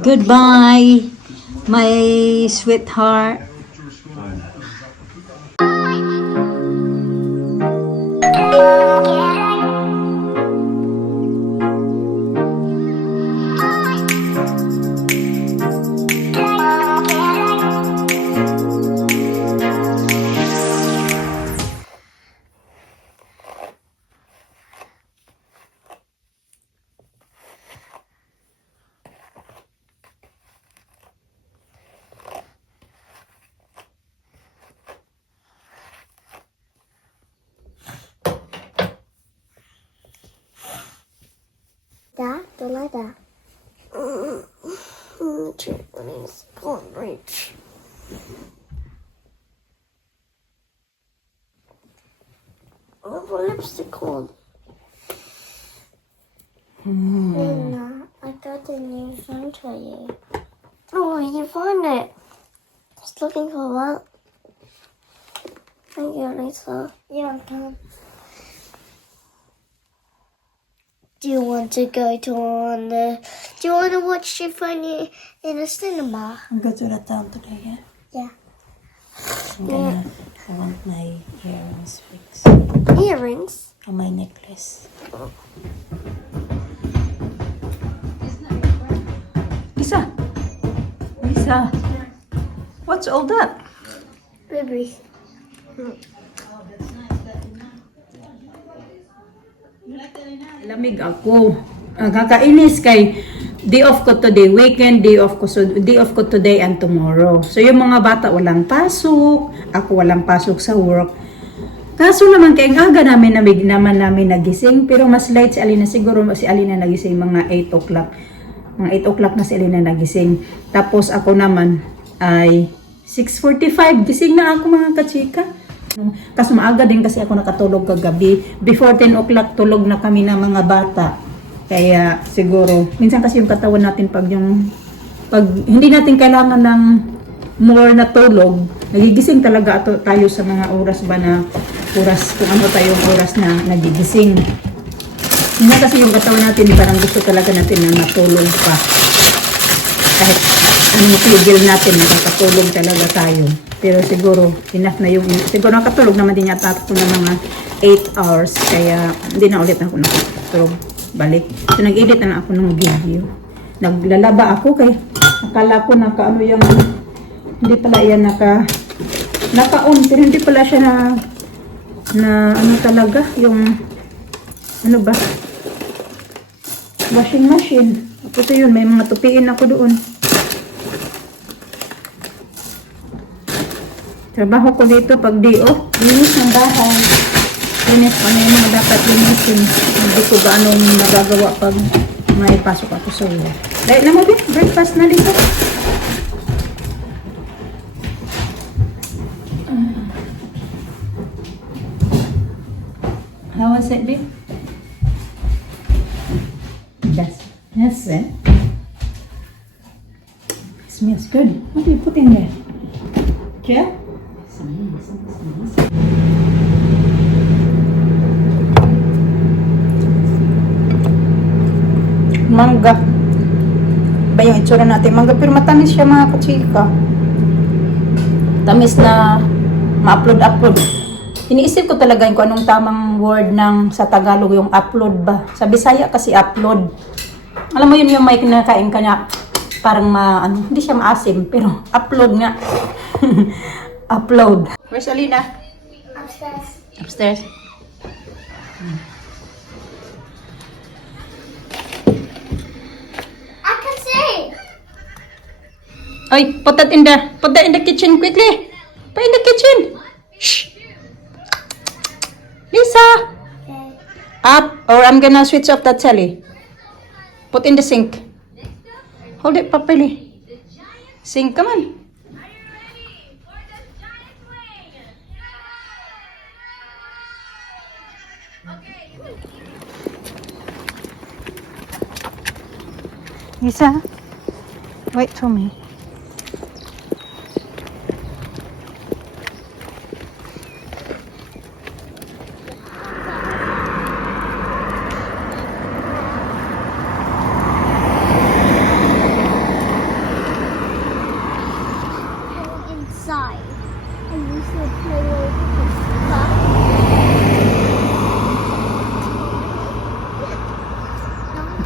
Goodbye, my sweetheart. Da, the ladder. Children's can't reach. What lipstick on? Lena, I got a new phone for you. Oh, you found it? I was looking for that. Thank you, Lisa. Yeah, I'm done. Do you want to go to do you want to watch your phone in a cinema? I'm going to the town today, yeah? Yeah. I want my earrings fixed. Earrings? And my necklace. Lisa! Lisa! What's all that? Baby. Lamig ako. Kakainis kay day off ko today, weekend day off ko. So day off ko today and tomorrow. So yung mga bata walang pasok, ako walang pasok sa work. Kaso naman kay ang aga namin nagising, pero mas late si Alina, siguro si Alina nagising mga 8 o'clock. Mga 8 o'clock na si Alina nagising. Tapos ako naman ay 6:45 gising na ako mga kachika. Kaso maaga din kasi ako nakatulog kagabi. Before 10 o'clock tulog na kami ng mga bata. Kaya siguro, minsan kasi yung katawan natin pag hindi natin kailangan ng more na tulog, nagigising talaga tayo sa mga oras ba na oras, kung ano tayong oras na nagigising. Hindi kasi yung katawan natin, parang gusto talaga natin na matulog pa. Kahit anong tigil natin, nakakatulog talaga tayo. Pero siguro, enough na yung, siguro nakatulog naman din yata ako ng mga 8 hours. Kaya hindi na ulit ako nakatulog balik. So nag-edit na ako ng video. Naglalaba ako kay akala ko naka ano yung, hindi pala yan naka-on. Pero hindi pala siya na ano talaga, yung ano ba? Washing machine. Tapos yun, may mga tupiin ako doon. Trabaho ko dito pag day off, linis ng bahay. Linis ano yung mga dapat linisin. Hindi ko gaano nagagawa pag may pasok ako sa work. Dahil na mo din, breakfast na dito. How was it, babe? That's it. It smells good. What do you put in there? Gel? Mangga. Ba yung itsura natin? Mangga, pero matamis siya mga kachika. Tamis na ma-upload. Iniisip ko talaga kung anong tamang word sa Tagalog yung upload ba. Sa Bisaya kasi upload. Alam mo yun yung may kinakain ka na parang hindi siya maasim, pero upload nga. Upload. Where's Alina? Upstairs. Upstairs. I can see. Oy, put that in there. Put that in the kitchen quickly. Put in the kitchen. Shh. Lisa. Okay. Up, or I'm gonna switch off that telly. Put in the sink. Hold it properly. Sink, come on. Lisa, wait for me.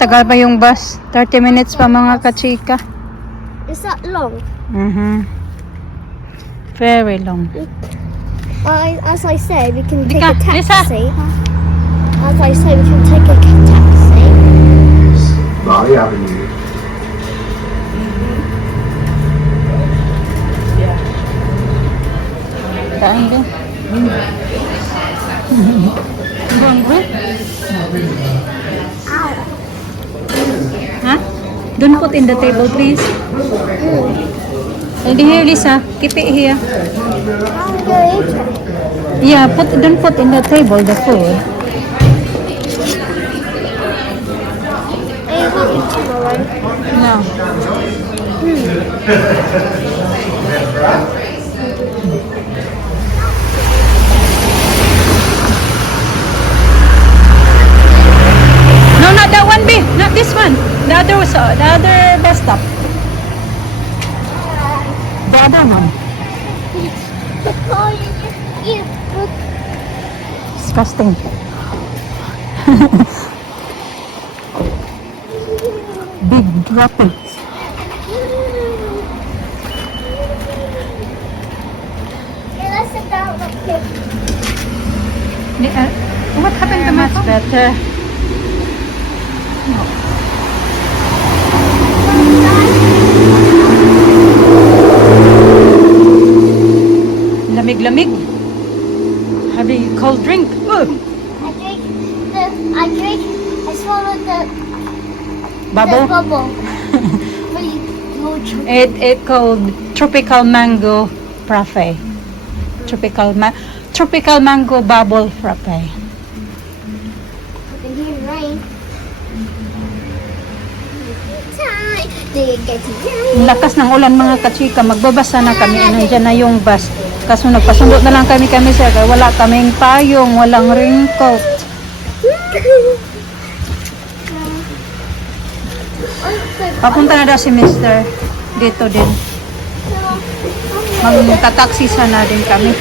matagal pa yung bus. 30 minutes pa mga kachika. Is that long? Very long. As I said, we can take Lika, a Lisa. taxi. As I said, we can take a taxi. Bali Avenue. Kain din. Hungry? Huh? Don't put in the table, please. And here, Lisa. Keep it here. I'm going to eat it. Yeah, don't put in the table the food. Are you eating tomorrow? No. No, not that one, B. Not this one. The other bus stop. The other one. Oh, you Disgusting. Big droppings. let's sit down up here. What happened to my phone? Better. Lamig-lamig. Have a cold drink. I swallowed the Bubble. bubble. Really good. It called tropical mango frappe. Tropical mango bubble frappe. I can hear the rain. Ang lakas ng ulan mga kachika, magbabasa na kami, nandiyan na yung bus. Kaso nagpasundo na lang kami sir, kaya wala kaming payong, walang raincoat. Papunta na daw si Mr. Dito din. Magtataksi sana din kami.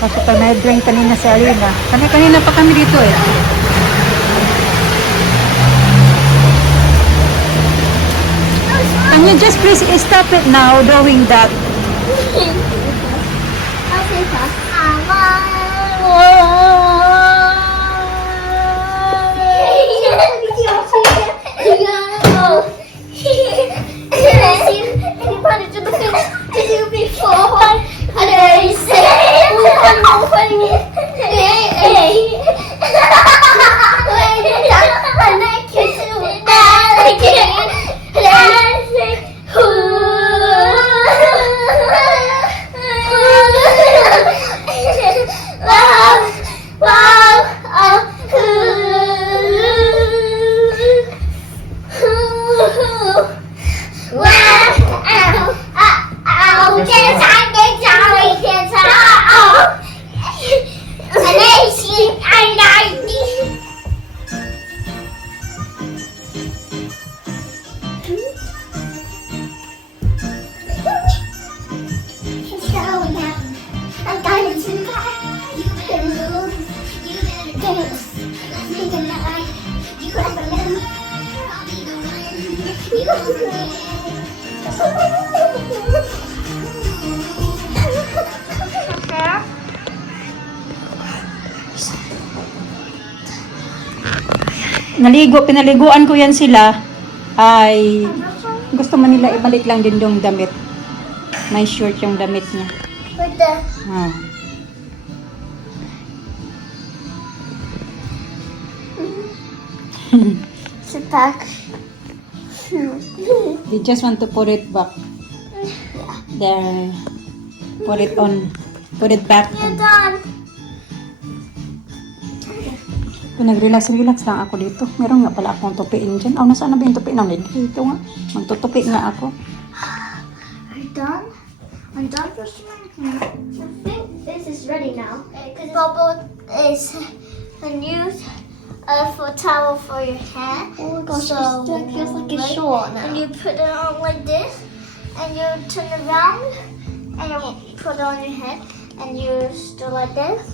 Kasi pag may drink kanina si Alina. Kanina pa kami dito eh. Can you just please stop it now doing that? Pinaliguan ko yan sila. Ay, gusto man nila ibalik lang din yung damit. May short yung damit niya. With the Ah. sit back. They just want to put it back. There. Put it on. Put it back You're on. done. Pinag-relax lang ako dito. Meron nga pala akong tupiin dyan. Oh, nasaan na ba yung tupi na? Dito nga. Magtutupi nga ako. Are you done? I'm done for smoking. I think this is ready now. Because bubble is used for towel for your hair. Oh my gosh, so it feels like it's short now. And you put it on like this, and you turn around, and you put it on your head, and you do like this.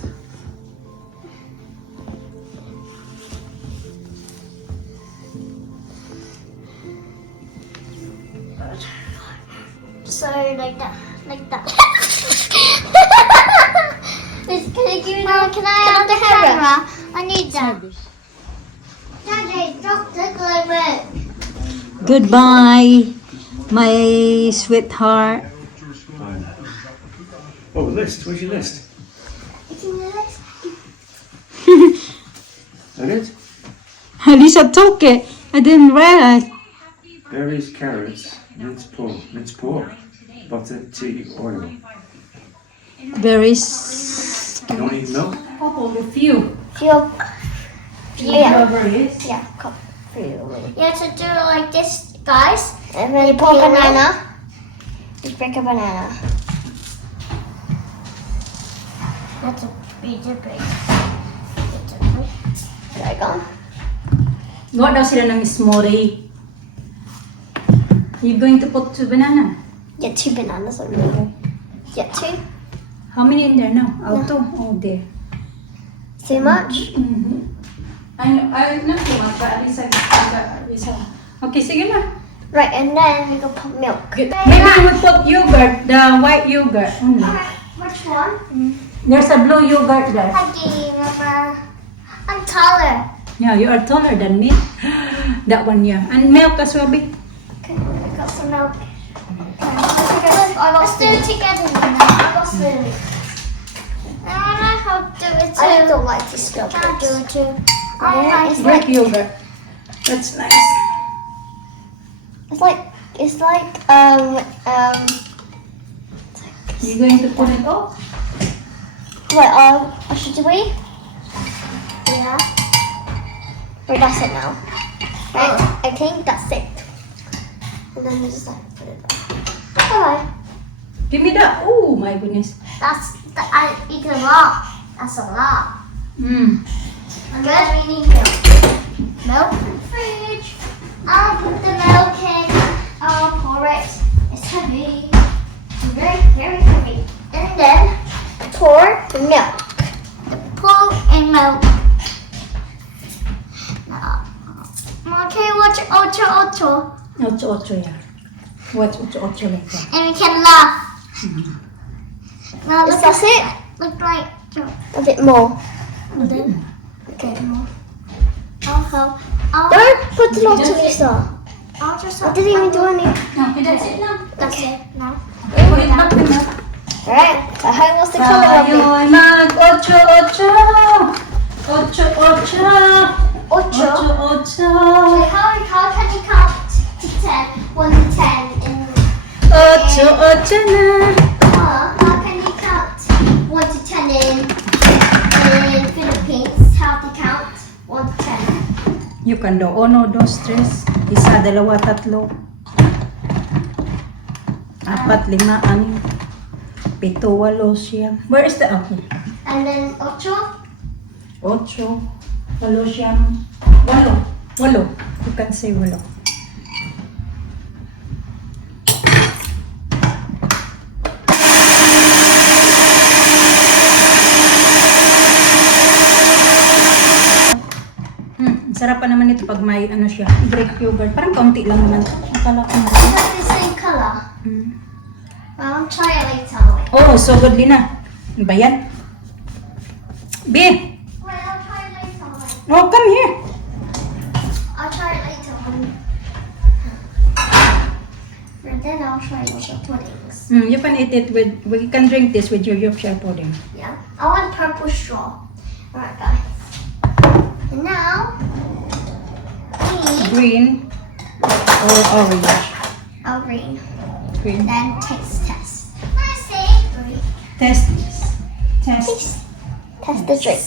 So like that, like that. Can I have the camera? I need that. Daddy, drop the limit. Goodbye, my sweetheart. Oh, list. Where's your list? It's in the list. That it? Lisa took it. I didn't realize. Berries, carrots, minced pork, butter, tea, oil. Berries. You don't need milk? Oh, a few. Feel. Yeah. Berries. Yeah. Come. You have to do it like this, guys. And then you put a banana. Just break a banana. That's a big. There you go. Gawa daw sila ng smoothie. You going to put 2 banana? Get 2 bananas over there. Get 2. How many in there now? Oh, 2. Oh, there. Too much? I not too much, but Lisa. Okay, sige na. Right, and then we go put milk. Good. Maybe we would put yogurt, the white yogurt only. Alright, which one? There's a blue yogurt there. Peggy, remember? I'm taller. Yeah, you are taller than me. That one, yeah. And milk as well, big. Okay, I got some milk. Let's do it together now. I lost it. I want to help do it too. I don't like this milk. Can I do it too? Greek yogurt. That's nice. It's like You going to put it off? wait, should we? Yeah. Wait, that's it now. Right, I think that's it. And then you just like put it back. Alright. Give me that. Oh my goodness. I eat a lot. That's a lot. Mm. And then we need milk. Milk in the fridge. I'll put the milk in. I'll pour it. It's heavy. Very, very heavy. And then pour the milk. Pour in milk. Okay, watch ocho. Ocho, yeah. What's ocho like that? And we can laugh. Now look at it. Look like a bit more. And then okay more. Don't put it on to Lisa. I'll just. I didn't even do any. Okay, that's it now. That's it now. Put it back in now. Alright. So how was the color of it? Tayo'y mag-ocho. Ocho. Ocho. Ocho. So how can you count to 10? 1 to 10 in Ocho na. how can you count 1 to 10 in Philippines? How to count 1 to 10? You can do 1, 2, 3. Isa, dalawa, tatlo. 4, 5, 6. 7, 8, 9. Where is the apple? And then ocho. 8, 8, 8. You can say 8. Sarap pa naman ito pag may ano siya, Greek yogurt. Parang kaunti lang naman. Akala ko na. Is that the same color? Well, I'll try it later. Oh, so good, Lina. Ano ba yan? B! Wait, I'll try it later. Oh, come here. I'll try it later. And then I'll try Yorkshire puddings. You can eat it with, we can drink this with your Yorkshire pudding. Yeah. I want purple straw. Alright, guys. And now, we Green or orange? our green. Green. And then taste test. I say green. Test. Test. Test the drink.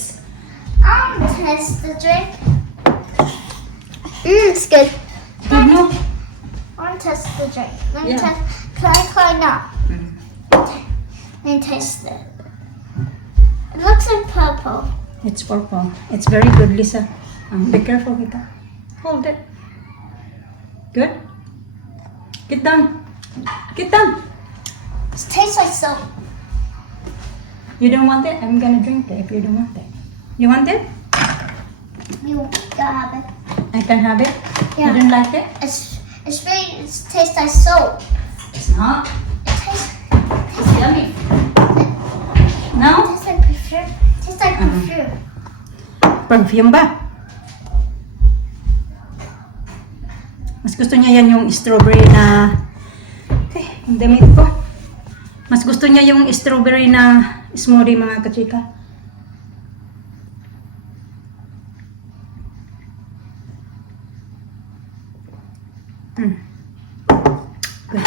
Test the drink. It's good. Good, no? I want to test the drink. Let me Yeah. test. Can I try now? Let me taste it. It looks like purple. It's purple. It's very good, Lisa. Be careful with that. Hold it. Good? Get down. Get down. It tastes like soap. You don't want it? I'm gonna drink it if you don't want it. You want it? You gotta have it. I can have it? Yeah. You don't like it? It tastes like soap. It's not. perfume. Perfume ba? Mas gusto niya yan yung strawberry na... Okay, ang damit ko. Mas gusto niya yung strawberry na smoothie, mga kachika. Okay.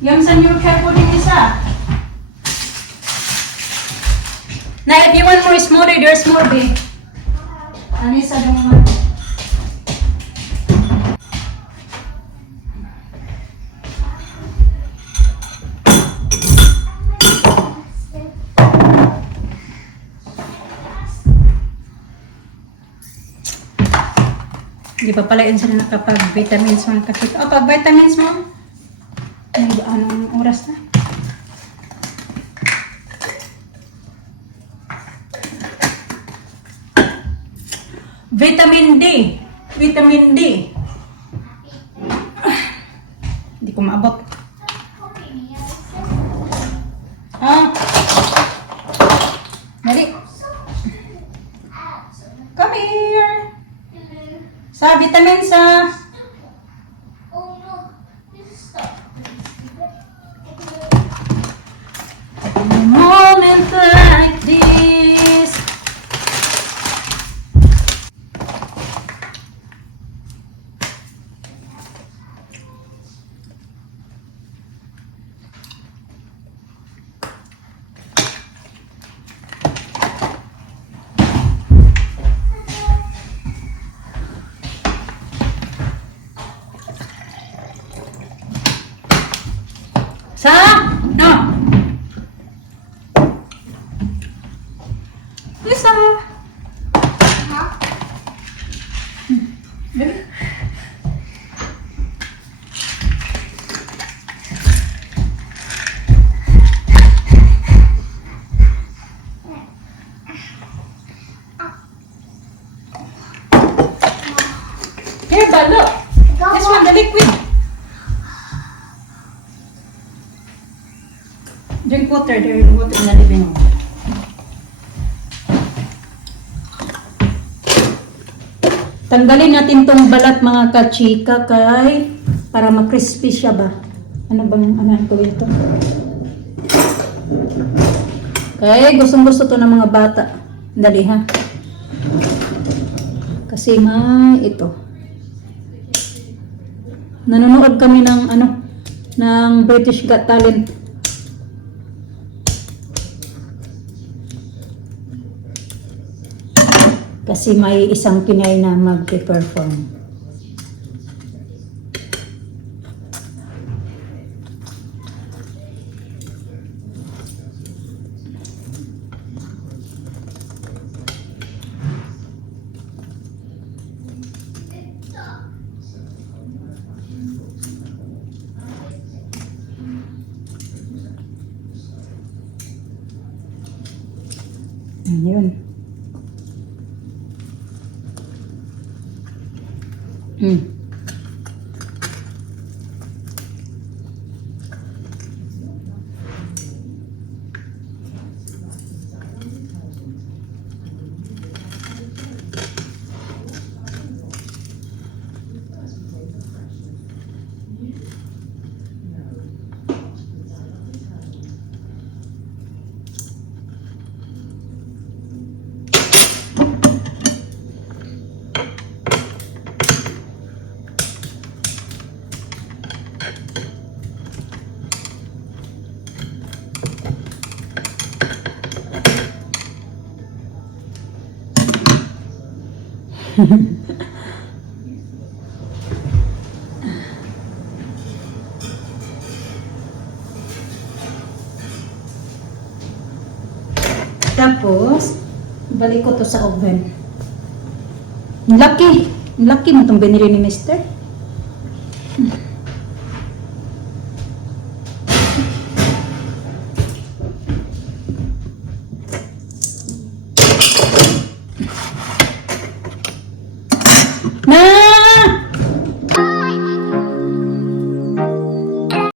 Yung sa new hair ko din isa. Now, if you want more smoothie, there's more, babe. Ano isa yung mga... Hindi pa pala yun sila nakapag-vitamins mga kapit. O, pag-vitamins mo? Anong oras na? Vitamin D. Vitamin D. Hindi ko maabot. Ah. Dali. Come here. Sa vitamin sa... Oh no, this is stuff. A moment like this. Sa? No. Lisa. Huh? Dali. Here, ba, look. This one, the liquid. Drink water. There's water in the living room. Tanggalin natin tong balat mga kachika kay para ma-crispy siya ba? Ano bang ko ito? Kay gustong-gusto to ng mga bata. Dali ha. Kasi may ito. Nanonood kami ng ng British Got Talent. Kasi may isang Pinay na mag-perform. Yun. Tapos, balik ko to sa oven. Lucky mo itong binili ni Mister.